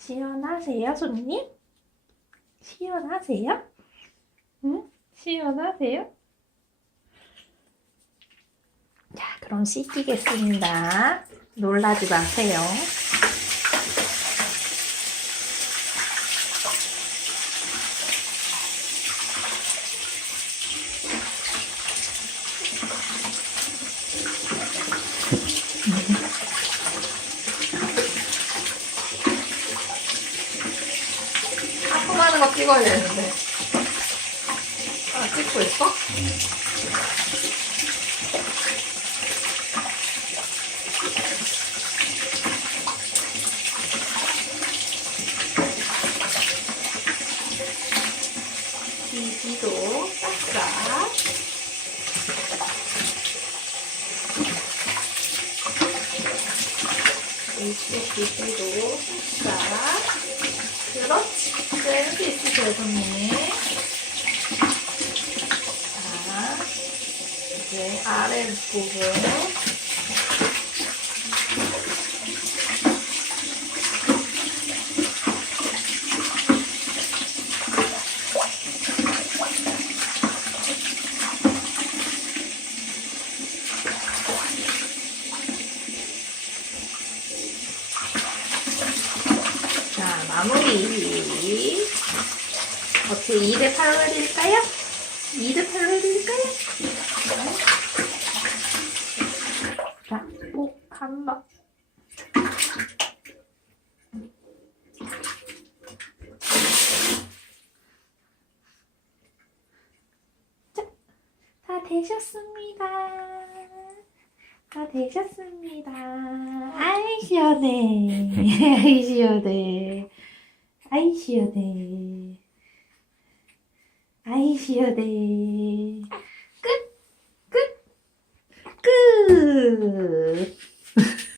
시원하세요, 손님? 시원하세요? 응? 시원하세요? 자, 그럼 씻기겠습니다. 놀라지 마세요. 거 찍어야 되는데. 아, 찍고 있어? 비비도 싹싹. 이쪽 비비도 싹싹. 센스 있으세요, 손님. 자, 이제 아래 부분. 자, 마무리. 어떻게 2대 8로 해드릴까요? 2대 8로 해드릴까요? 자, 꼭 한 번. 자, 다 되셨습니다. 다 되셨습니다. 아이, 시원해. 아이, 시원해. 아이, 시원해. 아이, 시원해. 끝! 끝! 끝!